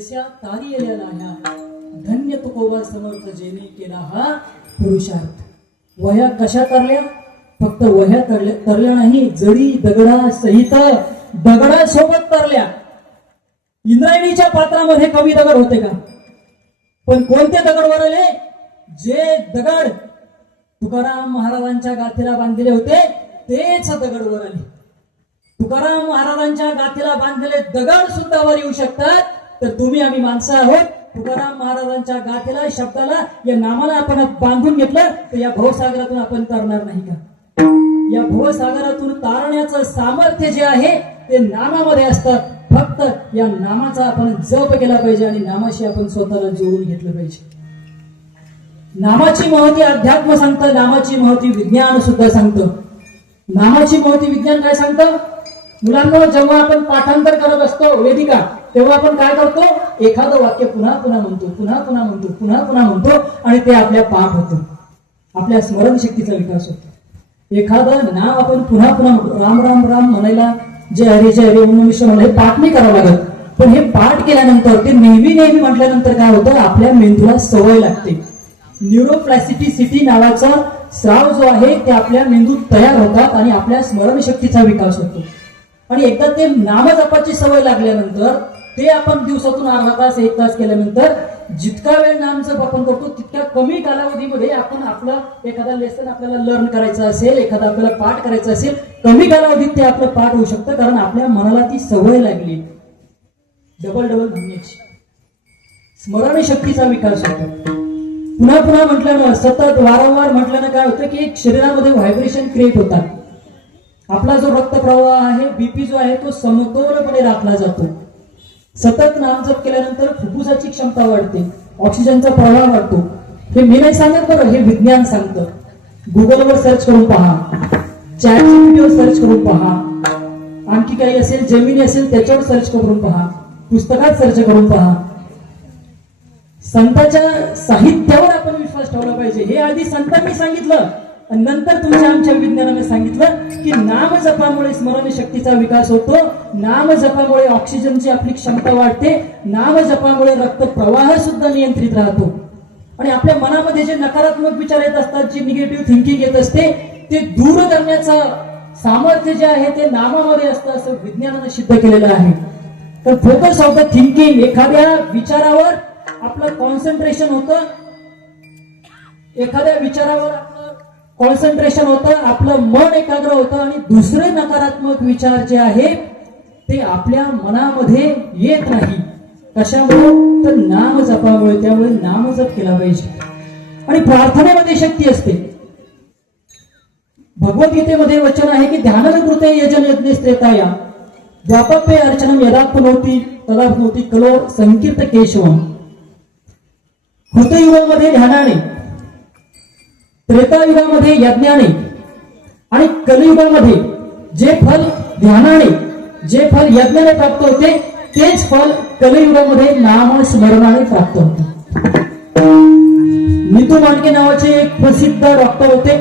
जैस्या तारियल्या लाह्या धन्य तुकोबा समर्थ जेने केला हा पुरुषार्थ. वह्या कशा तरल्या? फक्त वह्या तरल्या नाही, जडी दगडा सहित दगडासोबत तरल्या. इंद्रायणीच्या पात्रामध्ये कमी दगड होते का? पण कोणते दगड वरले? जे दगड तुकाराम महाराजांच्या गाथेला बांधलेले होते तेच दगड वर आले. तुकाराम महाराजांच्या गाथेला बांधलेले दगड सुद्धा वर येऊ शकतात. तर तुम्ही आम्ही माणसं आहोत. तुकाराम महाराजांच्या गाथेला, शब्दाला, या नामाला आपण बांधून घेतलं तर या भवसागरातून आपण तरणार नाही का? या भवसागरातून तारण्याचं सामर्थ्य जे आहे ते नामामध्ये असतं. फक्त या नामाचा आपण जप केला पाहिजे आणि नामाशी आपण स्वतःला जोडून घेतलं पाहिजे. नामाची महती अध्यात्म सांगतं, नामाची महती विज्ञान सुद्धा सांगतं. नामाची महती विज्ञान काय सांगतं? मुलांना जेव्हा आपण पाठांतर करत असतो वेदिका, तेव्हा आपण काय करतो? एखादं वाक्य पुन्हा पुन्हा म्हणतो, पुन्हा पुन्हा म्हणतो, पुन्हा पुन्हा म्हणतो आणि ते आपल्या पाठ होतं. आपल्या स्मरणशक्तीचा विकास होतो. एखादं नाव आपण पुन्हा पुन्हा राम राम राम म्हणायला जय हरी म्हणून हे पाठ नाही करावं लागत. पण हे पाठ केल्यानंतर, ते नेहमी नेहमी म्हटल्यानंतर काय होतं? आपल्या मेंदूला सवय लागते. न्यूरोप्लास्टिसिटी नावाचा स्राव जो आहे ते आपल्या मेंदूत तयार होतात आणि आपल्या स्मरणशक्तीचा विकास होतो. आणि एकदा ते नामजपाची सवय लागल्यानंतर, ते आपण दिवसातून अर्धा तास 1 तास केल्यानंतर, जितका वेळ नामजप आपण करतो तितक्या कमी कालावधीमध्ये आपण आपलं एखादा लेसन आपल्याला लर्न करायचं असेल, एखादा आपल्याला पाठ करायचं असेल, कमी कालावधीत ते आपलं पाठ होऊ शकतं. कारण आपल्या मनाला ती सवय लागली डबल म्हणण्याची. स्मरणशक्तीचा विकास होतो. पुन्हा पुन्हा म्हटल्यानं, सतत वारंवार म्हटल्यानं काय होतं की एक शरीरामध्ये व्हायब्रेशन क्रिएट होतात. आपला जो रक्तप्रवाह आहे, बीपी जो आहे, तो समतोलपणे राखला जातो. सतत नामजप केल्यानंतर फुफ्फुसाची क्षमता वाढते, ऑक्सिजनचा प्रवाह वाढतो. हे मी नाही सांगत बरं, हे विज्ञान सांगतं. गुगलवर सर्च करून पहा, चॅटजीपीटीवर सर्च करून पहा, आणखी काही असेल, जेमिनी असेल त्याच्यावर सर्च करून पहा, पुस्तकात सर्च करून पहा. संतांच्या साहित्यावर आपण विश्वास ठेवला पाहिजे. हे आधी संतांनी सांगितलं आणि नंतर तुमच्या आमच्या विज्ञानाने सांगितलं की नामजपामुळे स्मरणशक्तीचा विकास होतो, नामजपामुळे ऑक्सिजनची आपली क्षमता वाढते, नामजपामुळे रक्तप्रवाह सुद्धा नियंत्रित राहतो. आणि आपल्या मनामध्ये जे नकारात्मक विचार येत असतात, जी निगेटिव्ह थिंकिंग येत असते, ते दूर करण्याचं सामर्थ्य जे आहे ते नामामध्ये असतं, असं विज्ञानाने सिद्ध केलेलं आहे. तर फोकस ऑफ द थिंकिंग, एखाद्या विचारावर आपलं कॉन्सन्ट्रेशन होतं, एखाद्या विचारावर आपलं कॉन्सन्ट्रेशन होतं, आपलं मन एकाग्र होतं आणि दुसरे नकारात्मक विचार जे आहे ते आपल्या मनामध्ये येत नाही. कशामुळे? तर नामजपामुळे. त्यामुळे नामजप केला पाहिजे. आणि प्रार्थनेमध्ये शक्ती असते. भगवद्गीतेमध्ये वचन आहे की ध्यान कृते यजन यज्ञस्त्रेताया द्वापप्ये अर्चनम यदाप्नोति तदाप्नोति कलो संकीर्त केशवम. कृतयुगामध्ये ध्यानाने, त्रेतायुगामध्ये यज्ञाने आणि कलियुगामध्ये जे फल ध्यानाने, जे फल यज्ञाने प्राप्त होते तेच फल कलियुगामध्ये नामस्मरणाने प्राप्त होते. नीतू मांडके नावाचे एक प्रसिद्ध डॉक्टर होते,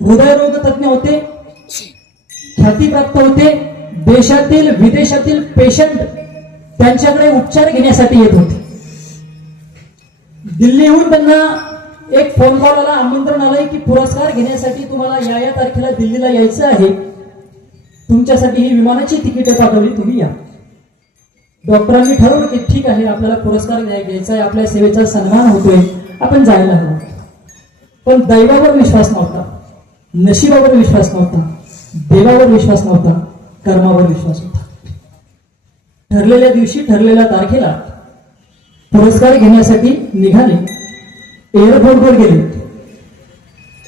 हृदयरोग तज्ञ होते, ख्यातीप्राप्त होते. देशातील विदेशातील पेशंट त्यांच्याकडे उपचार घेण्यासाठी येत होते. दिल्लीहून त्यांना एक फोन कॉल आला, आमंत्रण आलंय की पुरस्कार घेण्यासाठी तुम्हाला या तारखेला दिल्लीला यायचं आहे, तुमच्यासाठी ही विमानाची तिकीट पाठवली, तुम्ही या. डॉक्टरांनी ठरवलं की ठीक आहे, आपल्याला पुरस्कार घ्यायचा आहे, आपल्या सेवेचा सन्मान होतोय, आपण जायला हवं. पण दैवावर विश्वास नव्हता, नशिबावर विश्वास नव्हता, देवावर विश्वास नव्हता, कर्मावर विश्वास होता. ठरलेल्या दिवशी, ठरलेल्या तारखेला पुरस्कार घेण्यासाठी निघाले. एअरपोर्टवर गेले.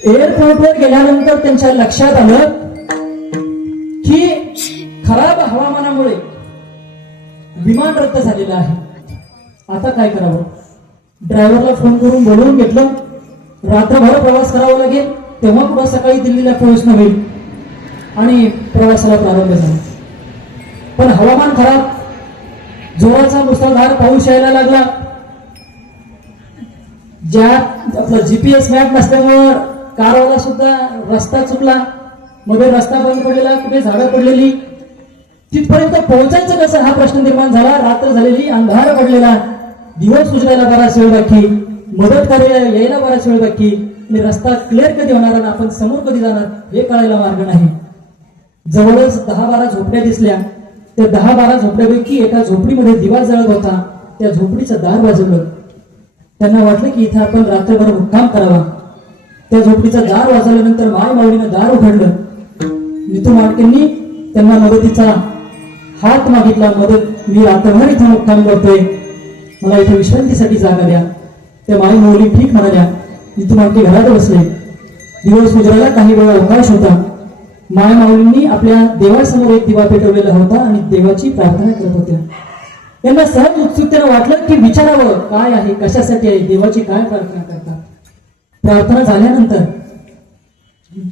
एअरपोर्टवर गेल्यानंतर त्यांच्या लक्षात आलं की खराब हवामानामुळे विमान रद्द झालेलं आहे. आता काय करावं? ड्रायव्हरला फोन करून बोलवून घेतलं. रात्रभर प्रवास करावा लागेल, तेव्हा पुढे सकाळी दिल्लीला पोहोचणं होईल आणि प्रवासाला प्रारंभ झाला. पण हवामान खराब, जोराचा मुसळधार पाऊस यायला लागला. ज्या आपला जीपीएस मॅप नसल्यामुळे कारवाला सुद्धा रस्ता चुकला, मध्ये रस्ता बंद पडलेला, कुठे झाडं पडलेली. तिथपर्यंत पोहोचायचं कसं हा प्रश्न निर्माण झाला. रात्र झालेली, अंधार पडलेला, दिवस उजळायला बराच वेळ बाकी, मदत करायला यायला बराच वेळ बाकी, आणि रस्ता क्लिअर कधी होणार आणि आपण समोर कधी जाणार हे कळायला मार्ग नाही. जवळच 10-12 झोपड्या दिसल्या. त्या 10-12 झोपड्यापैकी एका झोपडीमध्ये दिवा जळत होता. त्या झोपडीचं दार वाजवलं. त्यांना वाटलं की इथे आपण रात्रभर मुक्काम करावा. त्या झोपडीचं दार वाजवल्यानंतर माय माऊलीनं दार उघडलं. नितू माडकेंनी त्यांना मदतीचा हात मागितला. मदत, मी रात्रभर इथे मुक्काम करतोय, मला इथे विश्रांतीसाठी जागा द्या. त्या माई माऊली ठीक म्हणाल्या. नितू माडके घरात बसले. दिवस उजळायला काही वेळ अवकाश होता. माय माऊलींनी आपल्या देवासमोर एक दिवा पेटवलेला होता आणि देवाची प्रार्थना करत होत्या. त्यांना सहज उत्सुकतेनं वाटलं की विचारावं, काय आहे, कशासाठी आहे, देवाची काय प्रार्थना करतात. प्रार्थना झाल्यानंतर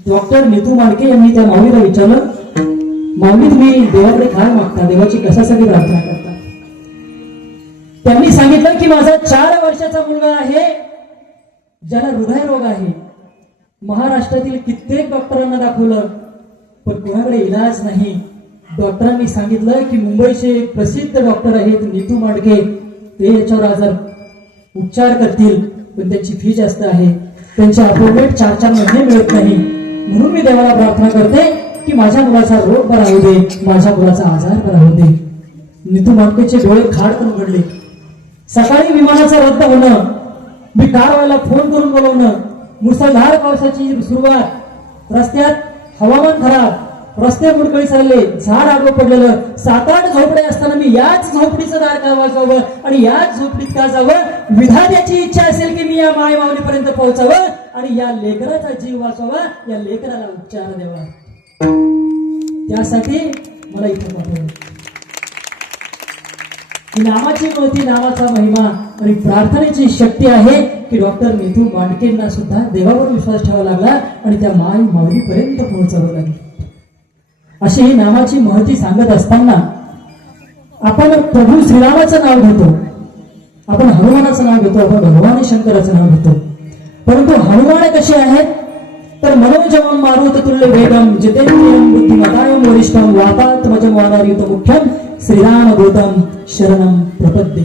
डॉक्टर नितू माडके यांनी त्या माऊलीला विचारलं, माऊली तुम्ही देवाकडे काय मागता, देवाची कशासाठी प्रार्थना करता. त्यांनी सांगितलं की माझा 4 वर्षाचा मुलगा आहे ज्याला हृदयरोग आहे. महाराष्ट्रातील कित्येक डॉक्टरांना दाखवलं पण कोणाकडे इलाज नाही. डॉक्टरांनी सांगितलं की मुंबईचे एक प्रसिद्ध डॉक्टर आहेत नितू माडके, ते याच्यावर आजार उपचार करतील पण त्याची फी जास्त आहे, त्यांचे अपॉइंटमेंट 4-4 महिने मिळत नाही. म्हणून मी देवाला प्रार्थना करते की माझ्या मुलाचा रोग बरा होऊ दे, माझ्या मुलाचा आजार बरा होऊ दे. नितू माडकेचे डोळे खाडकन उघडले. सकाळी विमानाचं रद्द होणं, मी कारवाल्याला फोन करून बोलवणं, मुसळधार पावसाची सुरुवात, रस्त्यात हवामान खराब, रस्ते मुडकळी चालले, झाड आडवं पडलेलं, 7-8 झोपडे असताना मी याच झोपडीचं दार का वाजवावं आणि याच झोपडीत का जावं. विधात्याची इच्छा असेल की मी या माय माऊलीपर्यंत पोहोचावं आणि या लेकराचा जीव वाचवावा, या लेकराला उपचार द्यावा. त्यासाठी मला इथं पाठवलं. ही नामाची महती, नामाचा महिमा आणि प्रार्थनेची शक्ती आहे की डॉक्टर नितू माडकेंना सुद्धा देवावर विश्वास ठेवावा लागला आणि त्या माय माऊलीपर्यंत पोहोचावं लागलं. अशी ही नामाची महती सांगत असताना आपण प्रभू श्रीरामाचं नाव घेतो, आपण हनुमानाचं नाव घेतो, आपण भगवान शंकराचं नाव घेतो. परंतु हनुमान कसे आहेत तर मनोजवम मारुत तुल्य वेगम जितेंद्रियम बुद्धिमतायम वरिष्ठम वातात्मजम वानरयुत मुख्यम श्रीराम दूतम शरणम प्रपद्ये.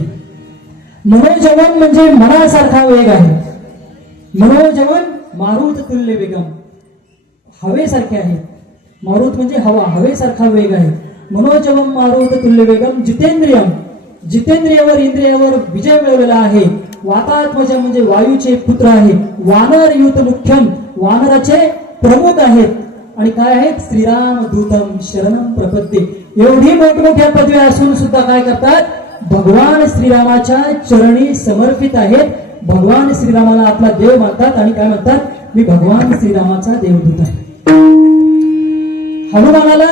मनोजवन म्हणजे मनासारखा वेग आहे. मनोजवन मारुत तुल्य वेगम, हवेसारखे आहे. मारुत म्हणजे हवा, हवेसारखा वेग आहे. मनोजवम मारुत तुल्य वेगम जितेंद्रियम, जितेंद्रियावर इंद्रियावर विजय मिळवलेला आहे. वातात्मज म्हणजे वायूचे पुत्र आहे. वानर युत मुख्यम, वानराचे प्रमुख आहेत. आणि काय आहेत, श्रीराम दूतम शरणम प्रपद्ये. एवढी मोठमोठ्या पदव्या असून सुद्धा काय करतात, भगवान श्रीरामाच्या चरणी समर्पित आहेत. भगवान श्रीरामाला आपला देव मानतात आणि काय म्हणतात, मी भगवान श्रीरामाचा देवदूत आहे. हनुमानाला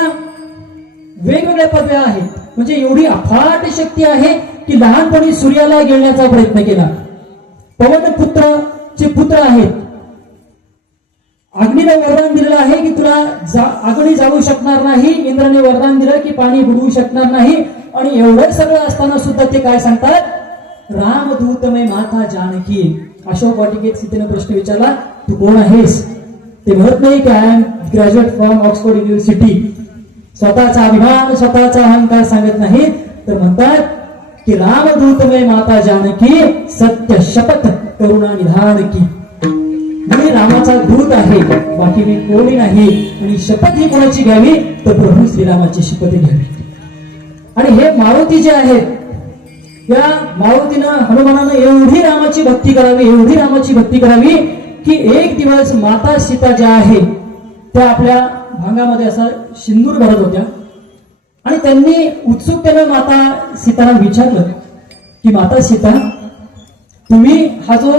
वेगवेगळ्या पदव्या आहेत. म्हणजे एवढी अफाट शक्ती आहे की लहानपणी सूर्याला गिळण्याचा प्रयत्न केला. पवन पुत्रचे पुत्र आहेत. अग्नीने वरदान दिलेलं आहे की तुला अग्नी जाऊ शकणार नाही. इंद्राने वरदान दिलं की पाणी बुडवू शकणार नाही. आणि एवढं सगळं असताना सुद्धा ते काय सांगतात, रामदूत में माता जानकी. अशोक वाटिकेत सीतेने प्रश्न विचारला, तू कोण आहेस. ते म्हणत नाही की I am graduate from Oxford University. स्वतःचा अभिमान, स्वतःचा अहंकार सांगत नाही, तर म्हणतात की रामदूत में माता जानकी सत्य शपथ करुणा निधान की. मी रामाचा दूत आहे, बाकी मी कोणी नाही. आणि शपथ ही कोणाची घ्यावी तर प्रभू श्रीरामाची शपथ घ्यावी. आणि हे मारुती जे आहेत, या मारुतीनं हनुमानानं एवढी रामाची भक्ती करावी, एवढी रामाची भक्ती करावी की एक दिवस माता सीता ज्या आहे त्या आपल्या भांगामध्ये असा सिंदूर भरत होत्या. आणि त्यांनी उत्सुकतेनं माता सीताला विचारलं की माता सीता, तुम्ही हा जो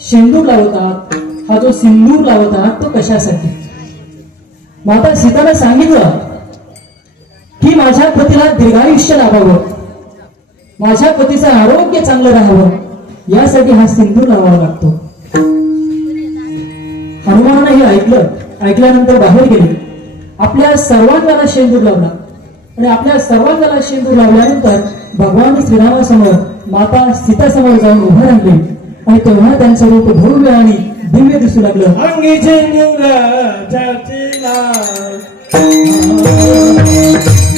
शेंदूर लावत आहात, हा जो सिंदूर लावत आहात तो कशासाठी. माता सीताने सांगितलं की माझ्या पतीला दीर्घायुष्य लाभावं, माझ्या पतीचं आरोग्य चांगलं राहावं, यासाठी हा सिंदूर लावावा लागतो. हनुमानाने हे ऐकलं. ऐकल्यानंतर बाहेर गेले. आपल्या सर्वांगाला शेंदूर लावला. आणि आपल्या सर्वांगाला शेंदूर लावल्यानंतर भगवान श्रीरामासमोर माता सीतासमोर जाऊन उभं राहिले. आणि तेव्हा त्यांचं रूप भव्य आणि दिव्य दिसू लागलं. अंगी झेंडूला छातीला,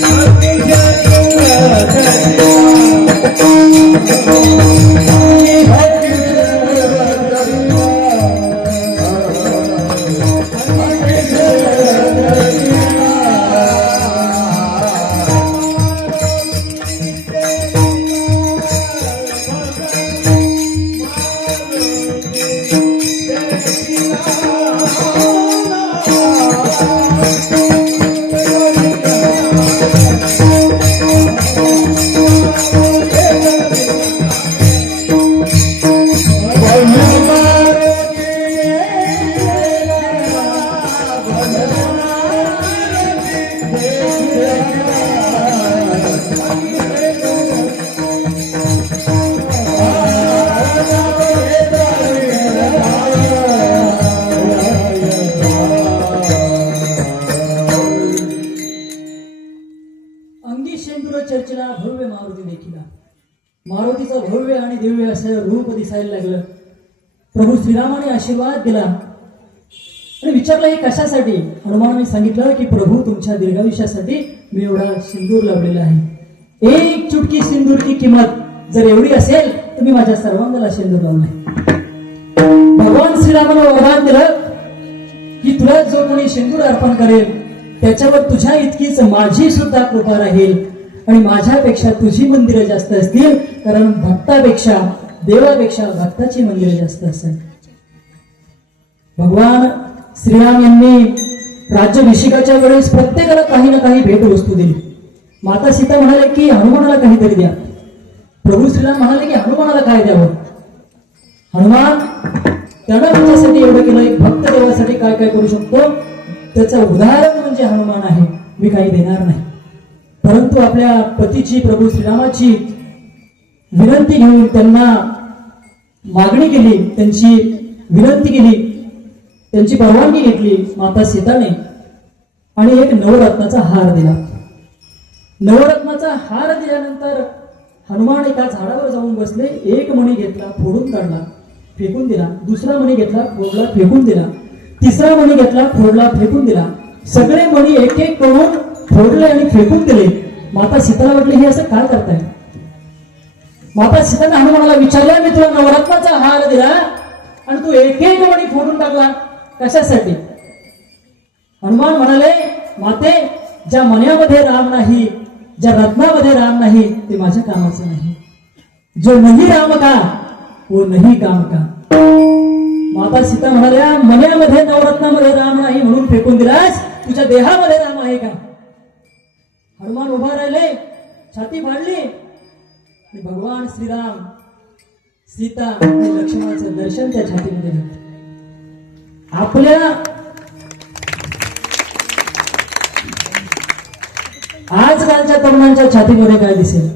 अंगी अंगी शेंदूर चर्चेला भव्य मारुती देखील मारुतीचं भव्य आणि दिव्य असं रूप दिसायला लागलं. प्रभू श्रीरामाने आशीर्वाद दिला आणि विचारलं हे कशासाठी. हनुमानाने सांगितलं की प्रभू तुमच्या दीर्घायुष्यासाठी मी एवढा सिंदूर लावलेला आहे. एक चुटकी सिंदूरची किंमत जर एवढी असेल तर मी माझ्या सर्वांगाला सिंदूर लावलाय. भगवान श्रीरामाने वरदान दिलं की तुला जो कोणी सिंदूर अर्पण करेल त्याच्यावर तुझ्या इतकीच माझी सुद्धा कृपा राहील आणि माझ्यापेक्षा तुझी मंदिरं जास्त असतील, कारण भक्तापेक्षा देवापेक्षा भक्ताची मंदिरं जास्त असतात. भगवान श्रीराम यांनी राज्याभिषेकाच्या वेळेस प्रत्येकाला काही ना काही भेटवस्तू दिली. माता सीता म्हणाले की हनुमानाला काहीतरी द्या. प्रभू श्रीराम म्हणाले की हनुमानाला काय द्यावं. हनुमान त्यानं तुमच्यासाठी एवढं केलं. एक भक्त देवासाठी काय काय करू शकतो त्याचं उदाहरण म्हणजे हनुमान आहे. मी काही देणार नाही, परंतु आपल्या पतीची प्रभू श्रीरामाची विनंती घेऊन त्यांना मागणी केली, त्यांची विनंती केली, त्यांची परवानगी घेतली माता सीताने आणि एक नवरत्नाचा हार दिला. नवरत्नाचा हार दिल्यानंतर हनुमान एका झाडावर जाऊन बसले. एक मणी घेतला, फोडून काढला, फेकून दिला. दुसरा मणी घेतला, फोडला, फेकून दिला. तिसरा मणी घेतला, फोडला, फेकून दिला. सगळे मणी एक एक करून फोडले आणि फेकून दिले. माता सीताला वाटले हे असं काय करताय. माता सीताने हनुमानाला विचारलं मी तुला नवरत्नाचा हार दिला आणि तू एक एक मणी फोडून टाकला कशासाठी. हनुमान म्हणाले माते ज्या मण्यामध्ये राम नाही, ज्या रत्नामध्ये राम नाही ते माझ्या कामाचं नाही. जो नाही राम का वो नाही काम का. माता सीता म्हणाल्या मण्यामध्ये नवरत्नामध्ये राम नाही म्हणून फेकून दिलास, तुझ्या देहामध्ये राम आहे का. हनुमान उभा राहिले, छाती फाडली आणि भगवान श्रीराम सीता आणि लक्ष्मणाचं दर्शन त्या छातीमध्ये घेतलं. आपल्या आजकालच्या तरुणांच्या छातीमध्ये काय दिसेल.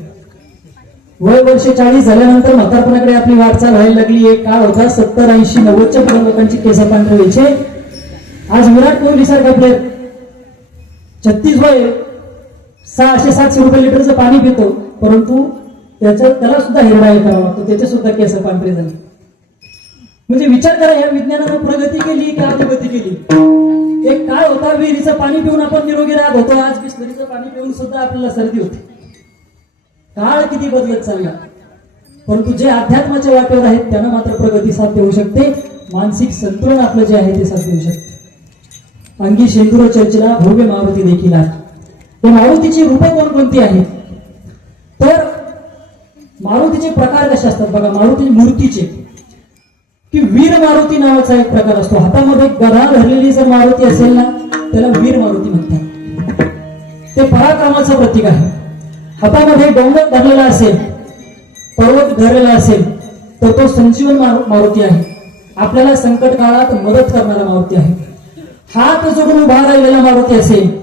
वय वर्ष 40 झाल्यानंतर म्हातारपणाकडे आपली वाटचाल व्हायला लागली. एक काळ होता 70, 80, 90च्या पर्यंत लोकांची केस पांढरे व्हायचे. आज विराट कोहली सारखा प्लेअर 36 वय 600-700 रुपये लिटरचं पाणी पितो, परंतु त्याला सुद्धा हिरडा हे करावा लागतो, त्याचे सुद्धा केस पांढरे झाले. म्हणजे विचार करा, या विज्ञानानं प्रगती केली का अधोगती केली. एक काळ होता विहिरीचं पाणी पिऊन आपण निरोगी राहत होतो. आज बिस्लरीचं पाणी पिऊन सुद्धा आपल्याला सर्दी होते. काळ किती बदलत चालला, परंतु जे अध्यात्माच्या वाटेवर आहेत त्यांना मात्र प्रगती साध्य होऊ शकते. मानसिक संतुलन आपलं जे आहे ते साध्य होऊ शकते. अंगी शेंदूर चर्चेला भव्य मारुती देखील आहे. या मारुतीची रूपं कोणकोणती आहेत तर मारुतीचे प्रकार कसे असतात बघा. मारुती मूर्तीचे की वीर मारुती नावाचा एक प्रकार असतो. हातामध्ये गदा धरलेली जर मारुती असेल ना त्याला वीर मारुती म्हणतात. ते पराक्रमाचं प्रतीक आहे. हातामध्ये डोंगर धरलेला असेल, पर्वत धरलेला असेल तर तो संजीवन मारुती आहे. आपल्याला संकट काळात मदत करणारा मारुती आहे. हात जोडून उभा राहिलेला मारुती असेल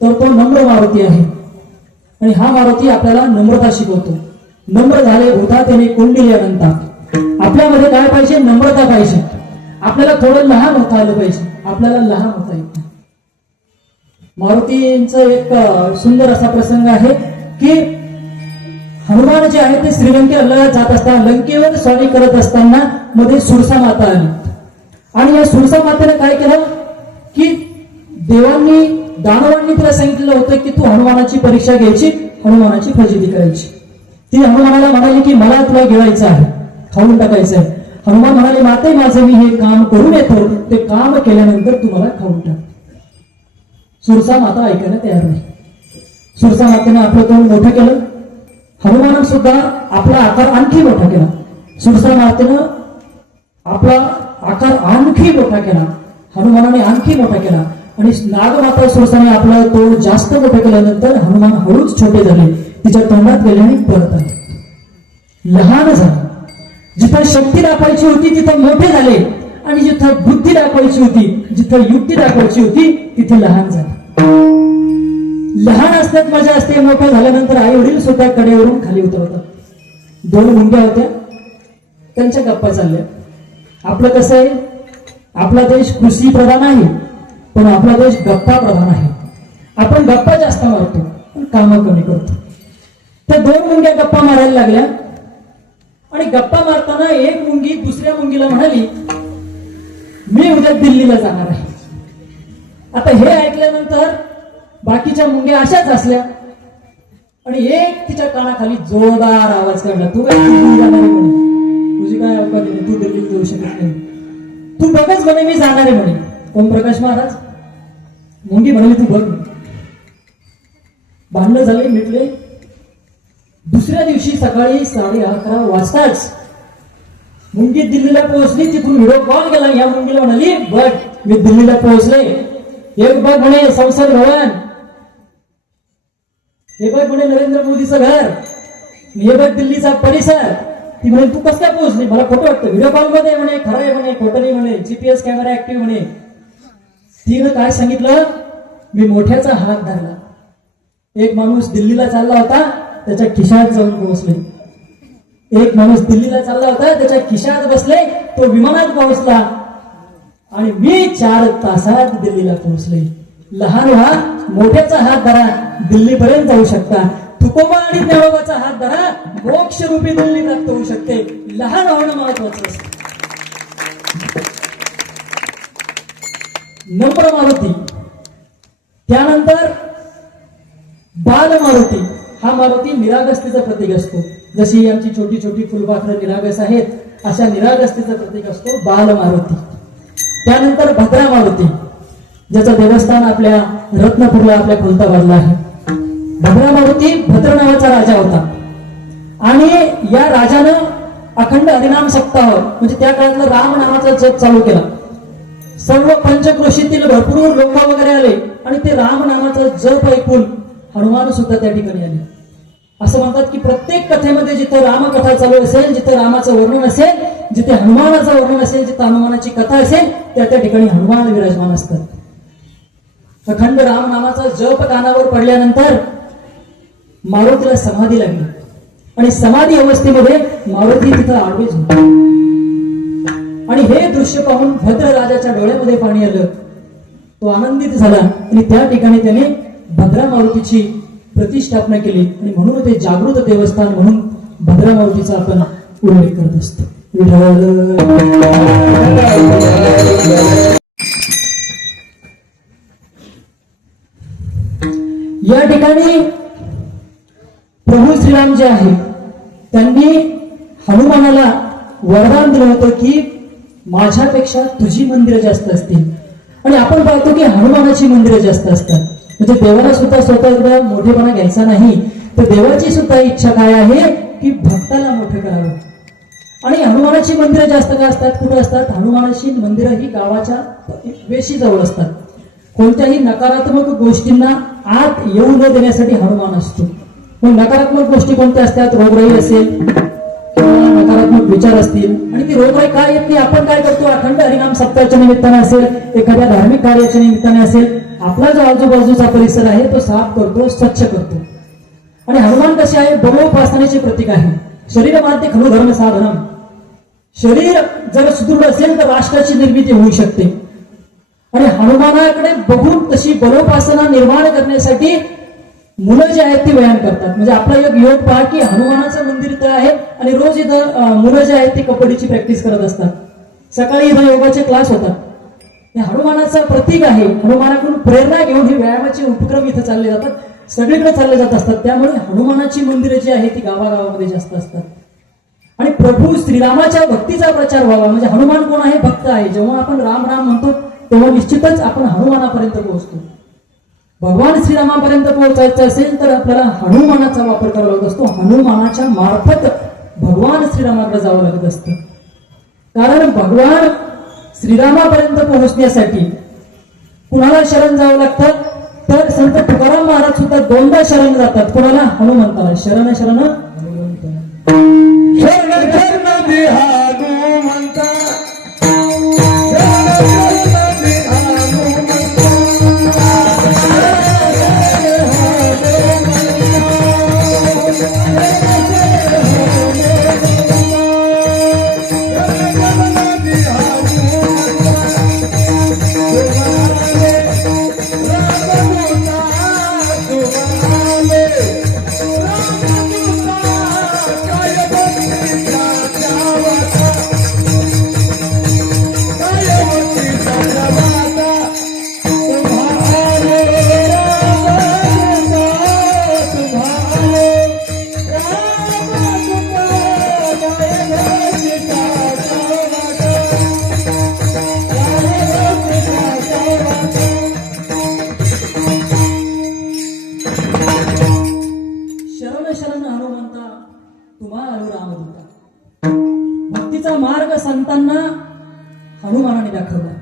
तर तो नम्र मारुती आहे. आणि हा मारुती आपल्याला नम्रता शिकवतो. नम्र झाले भूता त्याने कोंडिले अनंता. आपल्यामध्ये काय पाहिजे, नम्रता पाहिजे. आपल्याला थोडं लहान होता आलं पाहिजे, आपल्याला लहान होता येत नाही. मारुतींचं एक सुंदर असा प्रसंग आहे की हनुमान जे आहे ते श्रीलंकेला जात असताना, लंकेवर स्वारी करत असताना मध्ये सुरसा माता आली. आणि या सुरसा मातेने काय केलं की देवांनी दानवांनी तिला सांगितलं होतं की तू हनुमानाची परीक्षा घ्यायची, हनुमानाची फजिती करायची. ती हनुमानाला म्हणाली की मला तुला गिळायचं आहे, खाऊन टाकायचं आहे. हनुमान म्हणाले माते माझं मी हे काम करून येतो, ते काम केल्यानंतर तुम्हाला खाऊन टाक. सुरसा माता ऐकायला तयार नाही. सुरसा मातेनं आपलं तोंड मोठं केलं. हनुमानानं सुद्धा आपला आकार आणखी मोठा केला. सुरसा मातेनं आपला आकार आणखी मोठा केला, हनुमानाने आणखी मोठा केला आणि नागमाता सुरसाने आपलं तोंड जास्त मोठं केल्यानंतर हनुमान हळूच छोटे झाले, तिच्या तोंडात गेले आणि परत आले, लहान झाले. जिथं शक्ती दाखवायची होती तिथं मोठे झाले आणि जिथं बुद्धी दाखवायची होती, जिथं युक्ती दाखवायची होती तिथे लहान झाले. लहान असण्यात मजा असते, मोठं झाल्यानंतर आई वडील सुद्धा कडेवरून खाली उतरवतात. दोन मुंग्या होत्या, त्यांच्या गप्पा चालल्या. आपलं कसं आहे, आपला देश कृषी प्रधान आहे पण आपला देश गप्पा प्रधान आहे. आपण गप्पा जास्त मारतो पण कामं कमी करतो. त्या दोन मुंग्या गप्पा मारायला लागल्या आणि गप्पा मारताना एक मुंगी दुसऱ्या मुंगीला म्हणाली, मी उद्या दिल्लीला जाणार आहे. आता हे ऐकल्यानंतर बाकीच्या मुंग्या अशाच असल्या आणि एक तिच्या कानाखाली जोरदार आवाज काढला, तू काय दिल्ली जाणार आहे म्हणे, तुझी काय अवकाश नाही, तू दिल्लीला जाऊ शकत नाही, तू बघच म्हणे मी जाणार आहे म्हणे. ओमप्रकाश महाराज, मुंगी म्हणाली तू बघ. भांडणं झाले, मिटले. दुसऱ्या दिवशी सकाळी 11:30 वाजताच मुंगी दिल्लीला पोहोचली. तिथून व्हिडिओ कॉल केला, या मुंगीला म्हणाली, बघ मी दिल्लीला पोहोचले, एक बघ म्हणे संसद भवन, हे बघ म्हणे नरेंद्र मोदीचं घर, हे बघ दिल्लीचा परिसर. ती म्हणे तू कसं काय पोहोचली, मला खोटं वाटतं, व्हिडिओ कॉल मध्ये म्हणे खरं आहे म्हणे, खोटं नाही म्हणे, जीपीएस कॅमेरा ऍक्टिव्ह म्हणे. तिनं काय सांगितलं, मी मोठ्याचा हात धरला. एक माणूस दिल्लीला चालला होता, त्याच्या खिशात जाऊन पोहोचले. एक माणूस दिल्लीला चालला होता, त्याच्या खिशात बसले, तो विमानात पोहोचला आणि मी 4 तासात दिल्लीला पोहोचले. लहान व्हा, मोठ्याचा हात धरा, दिल्लीपर्यंत जाऊ शकता. तुकोबा आणि ज्ञानोबाचा हात धरा, मोक्षरूपी दिल्ली प्राप्त होऊ शकते. लहान होणं महत्वाचं असतं. नम्र मारुती, त्यानंतर बाल मारुती. हा मारुती निरागसतेचं प्रतीक असतो. जशी आमची छोटी छोटी फुलपाखरं निरागस आहेत, अशा निरागसतेचं प्रतीक असतो बाल मारुती. त्यानंतर भद्रा मारुती, ज्याचं देवस्थान आपल्या रत्नपूरला आपल्या खुलताबादला आहे. भद्रा मारुती भद्र नावाचा राजा होता आणि या राजानं अखंड हरिनाम सप्ताह म्हणजे त्या काळातलं राम नावाचा जप चालू केला. सर्व पंचक्रोशीतील भरपूर लोक वगैरे आले आणि ते राम नामाचा जप ऐकून हनुमान सुद्धा त्या ठिकाणी आले. असं म्हणतात की प्रत्येक कथेमध्ये जिथं रामकथा चालू असेल, जिथं रामाचं वर्णन असेल, जिथे हनुमानाचं वर्णन असेल, जिथं हनुमानाची कथा असेल, त्या ठिकाणी हनुमान विराजमान असतात. अखंड राम नामाचा जप कानावर पडल्यानंतर मारुतीला समाधी लागली आणि समाधी अवस्थेमध्ये मारुती तिथं आडवी झोपली आणि हे दृश्य पाहून भद्र राजाच्या डोळ्यामध्ये पाणी आलं. तो आनंदित झाला आणि त्या ठिकाणी त्याने भद्रा मारुतीची प्रतिष्ठापना केली आणि म्हणून ते जागृत देवस्थान म्हणून भद्रा मारुतीचा आपण उल्लेख करत असतो. या ठिकाणी प्रभू श्रीराम जे आहे त्यांनी हनुमानाला वरदान दिलं होतं की माझ्यापेक्षा तुझी मंदिरं जास्त असतील. आणि आपण पाहतो की हनुमानाची मंदिरं जास्त असतात. म्हणजे देवाला सुद्धा स्वतः मोठेपणा घ्यायचा नाही, तर देवाची सुद्धा इच्छा काय आहे की भक्ताला मोठं करावं. आणि हनुमानाची मंदिरं जास्त का असतात, कुठे असतात? हनुमानाची मंदिरं ही गावाच्या वेशीजवळ असतात. कोणत्याही नकारात्मक गोष्टींना आत येऊ न देण्यासाठी हनुमान असतो. मग नकारात्मक गोष्टी कोणत्या असतात? रोगराई असेल किंवा नकारात्मक विचार असतील. आणि ती रोगराई काय येत नाही, आपण काय करतो? अखंड हरिनाम सप्ताहाच्या निमित्ताने असेल, एखाद्या धार्मिक कार्याच्या निमित्ताने असेल, आपला जो आजूबाजूचा परिसर आहे तो साफ करतो, स्वच्छ करतो. आणि हनुमान कसे आहे? बलोपासनेचे प्रतीक आहे. शरीर मारते खलु धर्म साधनम. शरीर जर सुदृढ असेल तर राष्ट्राची निर्मिती होऊ शकते. आणि हनुमानाकडे बघून तशी बलोपासना निर्माण करण्यासाठी मुलं जी आहेत ती व्यायाम करतात. म्हणजे आपला एक योग पहा की हनुमानाचं मंदिर इथं आहे आणि रोज इथं मुलं जी आहेत ती कबड्डीची प्रॅक्टिस करत असतात. सकाळी इथं योगाचे क्लास होतात. हे हनुमानाचं प्रतीक आहे. हनुमानाकडून प्रेरणा घेऊन हे व्यायामाचे उपक्रम इथं चालले जातात, सगळीकडे चालले जात असतात. त्यामुळे हनुमानाची मंदिरं जी आहे ती गावागावामध्ये जास्त असतात. आणि प्रभू श्रीरामाच्या भक्तीचा प्रचार व्हावा. म्हणजे हनुमान कोण आहे? भक्त आहे. जेव्हा आपण राम राम म्हणतो तेव्हा निश्चितच आपण हनुमानापर्यंत पोहोचतो. भगवान श्रीरामापर्यंत पोहोचायचं असेल तर आपल्याला हनुमानाचा वापर करावा लागत असतो. हनुमानाच्या मार्फत भगवान श्रीरामाकडे जावं लागत असतं. कारण भगवान श्रीरामापर्यंत पोहोचण्यासाठी कुणाला शरण जावं लागतं? तर संत तुकाराम महाराज सुद्धा दोनदा शरण जातात. कुणाला? हनुमंताला. शरण शरण हनुमंत. शरण शरण दे हनुमंता, शरण शरण दे शरण शरण हनुमंता तुम्हा आलो रामदूता. भक्तीचा मार्ग संतांना हनुमानाने दाखवला.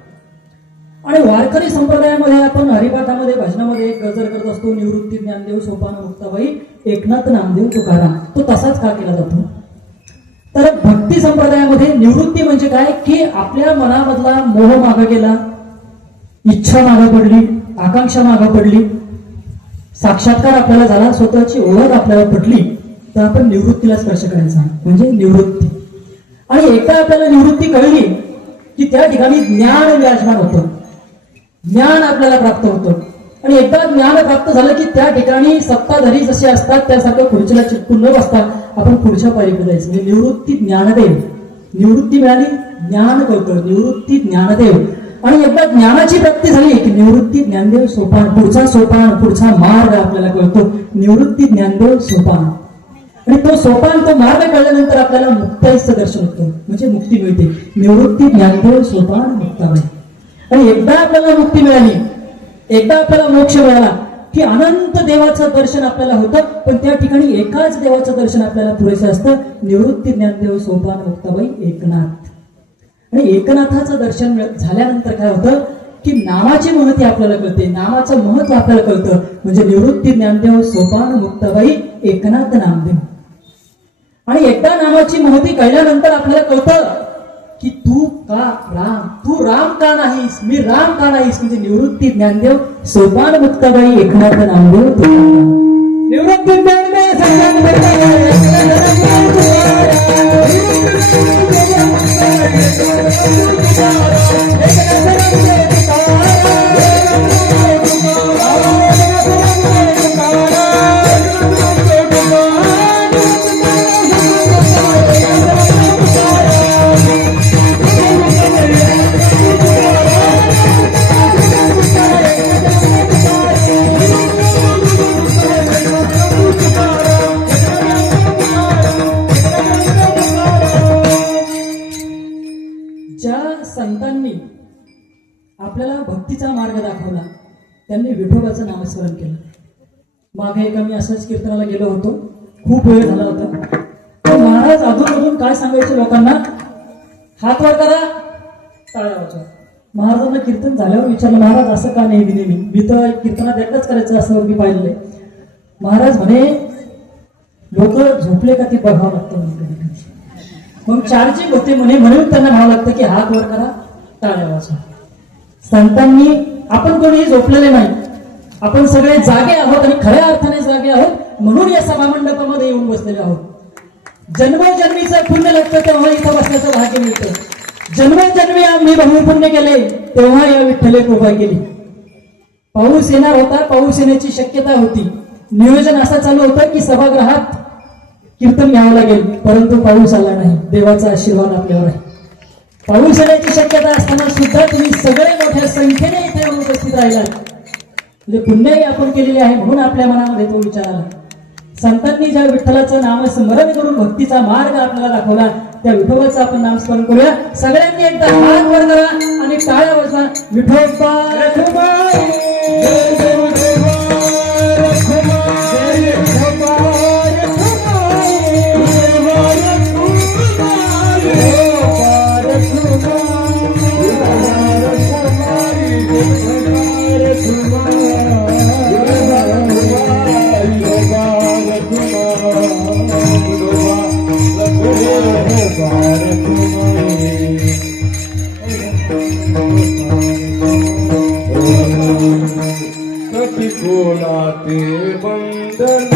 आणि वारकरी संप्रदायामध्ये आपण हरिपाठामध्ये भजनामध्ये एक गजर करत असतो, निवृत्ती ज्ञानदेव सोपान मुक्ताबाई एकनाथ नामदेव तुकाराम. तो तसाच का केला जातो? तर भक्ती संप्रदायामध्ये निवृत्ती म्हणजे काय की आपल्या मनामधला मोह मागे गेला, इच्छा मागे पडली, आकांक्षा मागे पडली, साक्षात्कार आपल्याला झाला, स्वतःची ओळख आपल्याला पटली, तर आपण निवृत्तीला स्पर्श करायचा म्हणजे निवृत्ती. आणि एकदा आपल्याला निवृत्ती कळली की त्या ठिकाणी ज्ञान विराजमान होतं, ज्ञान आपल्याला प्राप्त होतं. आणि एकदा ज्ञान प्राप्त झालं की त्या ठिकाणी सत्ताधारी जसे असतात त्यासारखं खुर्चीला चिटकून न बसता आपण पुढच्या पायरीकडे जायचं म्हणजे निवृत्ती ज्ञानदेव. निवृत्ती मिळाली, ज्ञान कळतं, निवृत्ती ज्ञानदेव. आणि एकदा ज्ञानाची प्राप्ती झाली की निवृत्ती ज्ञानदेव सोपान, पुढचा सोपान, पुढचा मार्ग आपल्याला कळतो, निवृत्ती ज्ञानदेव सोपान. आणि तो सोपान, तो मार्ग कळल्यानंतर आपल्याला मुक्ताईचं दर्शन होतं म्हणजे मुक्ती मिळते. निवृत्ती ज्ञानदेव सोपान मुक्ताबाई. आणि एकदा आपल्याला मुक्ती मिळाली, एकदा आपल्याला मोक्ष मिळाला की अनंत देवाचं दर्शन आपल्याला होतं. पण त्या ठिकाणी एकाच देवाचं दर्शन आपल्याला पुरेसं असतं, निवृत्ती ज्ञानदेव सोपान मुक्ताबाई एकनाथ. आणि एकनाथाचं दर्शन झाल्यानंतर काय होतं की नामाची महती आपल्याला कळते, नामाचं महत्व आपल्याला कळतं म्हणजे निवृत्ती ज्ञानदेव सोपान मुक्ताबाई एकनाथ नामदेव. आणि एकदा नामाची महती कळल्यानंतर आपल्याला कळतं की तू राम का नाहीस, मी राम का नाहीस म्हणजे निवृत्ती ज्ञानदेव सोपान मुक्ताबाई एकनाथ नामदेव तुकाराम. निवृत्ती संतांनी आपल्याला भक्तीचा मार्ग दाखवला, त्यांनी विठोबाचं नामस्मरण केलं. मागे एका मी असंच कीर्तनाला गेलो होतो, खूप वेळ झाला होता. तर महाराज अधूनमधून काय सांगायचे लोकांना, हात वर करा, टाळ्या वाजवा. महाराजांना कीर्तन झाल्यावर विचारलं, महाराज असं का नेहमी नेहमी, मी तर कीर्तनात एकच करायचं असं मी पाहिलंय. महाराज म्हणे लोक झोपले का ती बघावं लागतं, मग चार्जिंग होते म्हणे, म्हणून त्यांना म्हणावं लागतं की हात वर करा, टाळ्या वाजवा. संतांनी, आपण कोणीही झोपलेले नाही, आपण सगळे जागे आहोत आणि खऱ्या अर्थाने जागे आहोत, म्हणून या सभामंडपामध्ये येऊन बसलेले आहोत. जन्मोजन्मीचं पुण्य लागतं तेव्हा इथं बसण्याचं भाग्य मिळतं. जन्मोजन्मी आम्ही बहुपुण्य केले तेव्हा या विठ्ठले कृपा केली. पाऊस येणार होता, पाऊस येण्याची शक्यता होती, नियोजन असं चालू होतं की सभागृहात कीर्तन घ्यावं लागेल, परंतु पाऊस आला नाही. देवाचा आशीर्वाद आपल्यावर आहे. पाऊस येण्याची शक्यता असताना सुद्धा तुम्ही सगळे मोठ्या संख्येने इथे उपस्थित राहिलात, म्हणजे पुण्यही आपण केलेले आहे, म्हणून आपल्या मनामध्ये तो विचार आला. संतांनी ज्या विठ्ठलाचं नामस्मरण करून भक्तीचा मार्ग आपल्याला दाखवला, त्या विठोबाचं आपण नामस्मरण करूया. सगळ्यांनी एकदा हात वर करा आणि टाळ्या वाजवा. विठोबा कटी कोलाते बंधन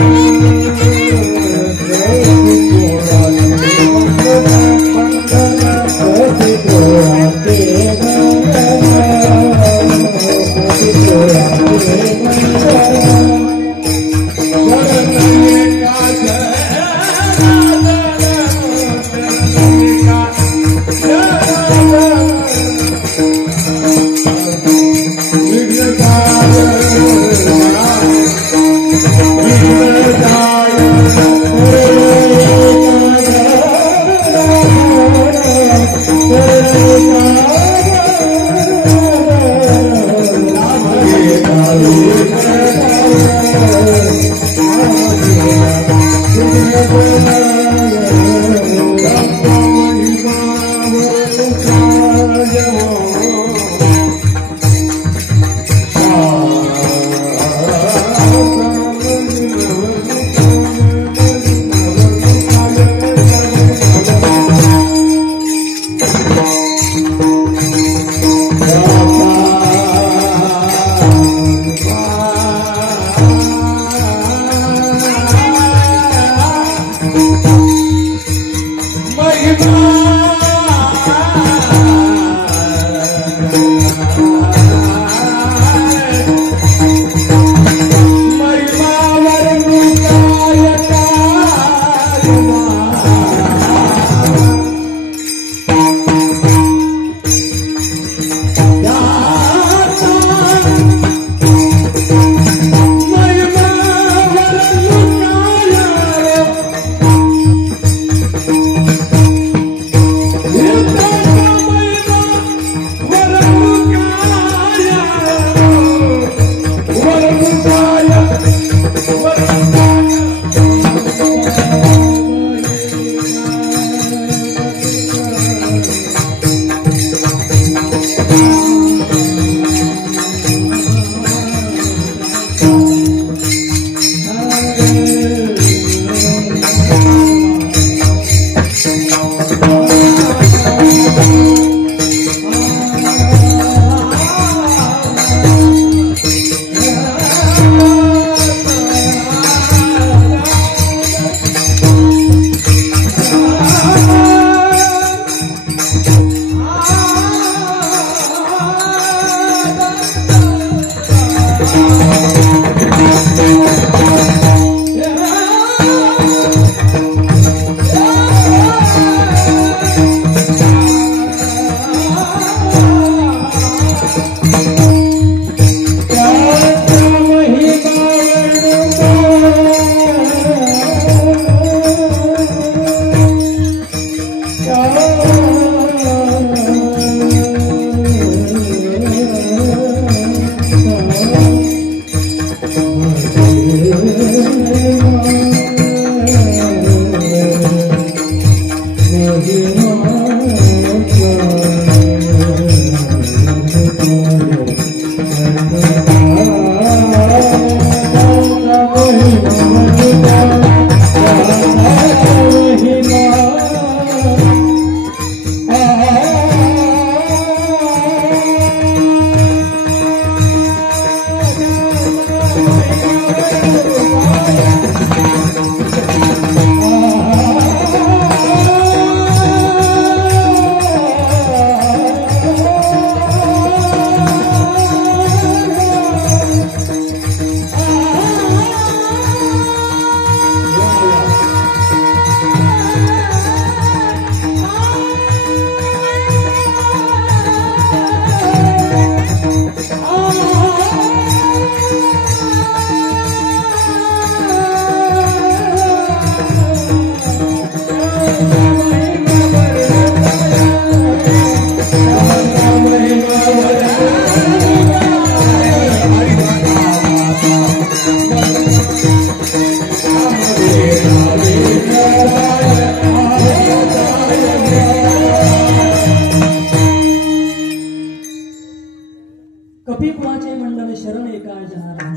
कपिकुळाचे मंडळ शरण एका जनार्दन.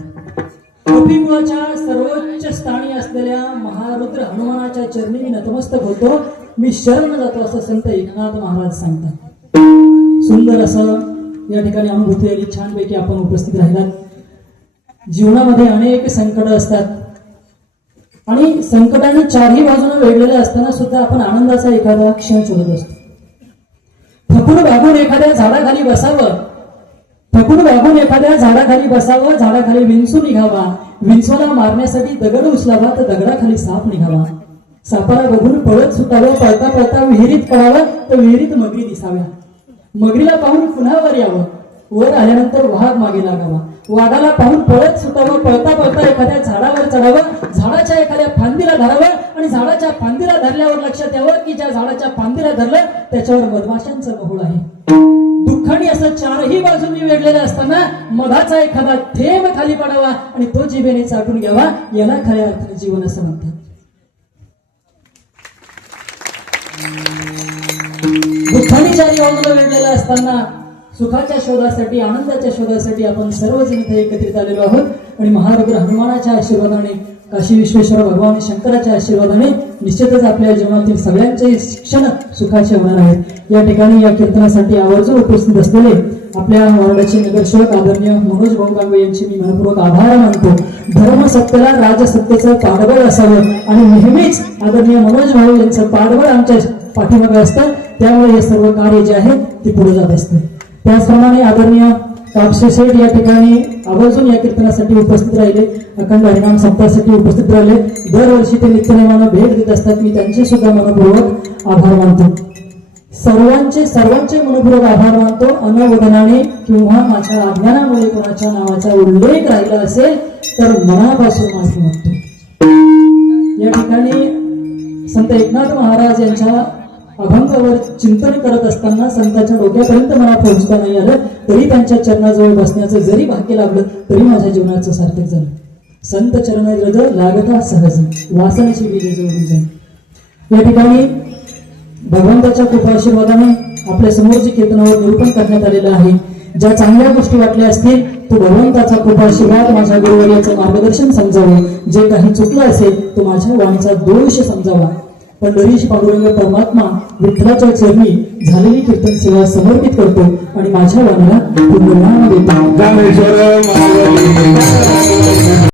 कपिकुळाच्या सर्वोच्च स्थानी असलेल्या महारुद्र हनुमानाच्या चरणी मी नतमस्तक होतो. मी शरण जातो असं संत एकनाथ महाराज सांगतात. सुंदर असं या ठिकाणी अनुभूती आली, छानपैकी आपण उपस्थित राहिलात। जीवनामध्ये अनेक संकट असतात आणि संकटाने चारही बाजूने वेढलेले असताना सुद्धा आपण आनंदाचा एखादा क्षण शोधत असतो। थकून भागून एखाद्या झाडाखाली बसावं, थकून भागून एखाद्या झाडाखाली बसावं, झाडाखाली विंचू निघावा, विंचवाला मारण्यासाठी दगड उचलावा तर दगडाखाली साप निघावा, सापाला बघून पळत सुटावं, पळता पळता विहिरीत पडावं तर विहिरीत मगरी दिसाव्या, मगरीला पाहून पुन्हा वर यावं, वर आल्यानंतर वाघ मागे लागावा, वाघाला पाहून पळत सुटावं, पळता पळता एखाद्या झाडावर चढावं, झाडाच्या एखाद्या फांदीला धरावं आणि झाडाच्या फांदीला धरल्यावर लक्षात यावं की ज्या झाडाच्या फांदीला धरलं त्याच्यावर मधमाशांचं मोहोळ आहे। दुःखाने असं चारही बाजूंनी वेढलेलं असताना मधाचा एखादा थेंब खाली पडावा आणि तो जिभेने चाटून घ्यावा, याला खऱ्या अर्थाने जीवन असं म्हणतात। दुःखाने चारही बाजूला वेढलेलं असताना सुखाच्या शोधासाठी, आनंदाच्या शोधासाठी आपण सर्वजण इथे एकत्रित आलेलो आहोत आणि महारुद्र हनुमानाच्या आशीर्वादाने, काशी विश्वेश्वर भगवान शंकराच्या आशीर्वादाने निश्चितच आपल्या जीवनातील सगळ्यांचे क्षण सुखाचे होणार आहेत। या ठिकाणी या कीर्तनासाठी आवर्जून उपस्थित असलेले आपल्या वार्डाचे नगरसेवक आदरणीय मनोज भाऊ गांगवे यांचे मी मनपूर्वक आभार मानतो। धर्म सत्तेला राजसत्तेचं पाठबळ असावं आणि नेहमीच आदरणीय मनोज भाऊ यांचं पाठबळ आमच्या पाठीमागे असतं, त्यामुळे हे सर्व कार्य जे आहे ते पुढे जात असते। त्याचप्रमाणे आदरणीय कापसे शेठ या ठिकाणी आवर्जून या कीर्तनासाठी उपस्थित राहिले, अखंड हरिनाम सप्ताहासाठी उपस्थित राहिले, दरवर्षी ते नित्यनेमानं भेट देत असतात, मी त्यांचे सुद्धा मनपूर्वक आभार मानतो। सर्वांचे मनपूर्वक आभार मानतो। अनवधनाने किंवा माझ्या अज्ञानामुळे कोणाच्या नावाचा उल्लेख राहिला असेल तर मनापासून माफी मागतो। या ठिकाणी संत एकनाथ महाराज यांच्या अभंगावर चिंतन करत असताना संतांच्या डोक्यापर्यंत मला पोहोचता नाही आलं, तरी त्यांच्या चरणाजवळ बसण्याचं जरी भाग्य लाभलं तरी माझ्या जीवनाचं सार्थक झालं। संत चरण रज लागता सहज, वासनाची बीजे जोडली जाईल। या ठिकाणी भगवंताच्या कृपा आशीर्वादाने आपल्या समोरचे कीर्तनावर निरूपण करण्यात आलेलं आहे। ज्या चांगल्या गोष्टी वाटल्या असतील तो भगवंताचा कृपा आशीर्वाद माझ्या गुरुवर्याचं मार्गदर्शन समजावं, जे काही चुकलं असेल तो माझ्या वाणीचा दोष समजावा। पंढरीश पांडुरंग परमात्मा विठ्ठलाच्या चरणी झालेली कीर्तन सेवा समर्पित करतो आणि माझ्या वाणीला पूर्णविराम देतो। ज्ञानेश्वर माऊली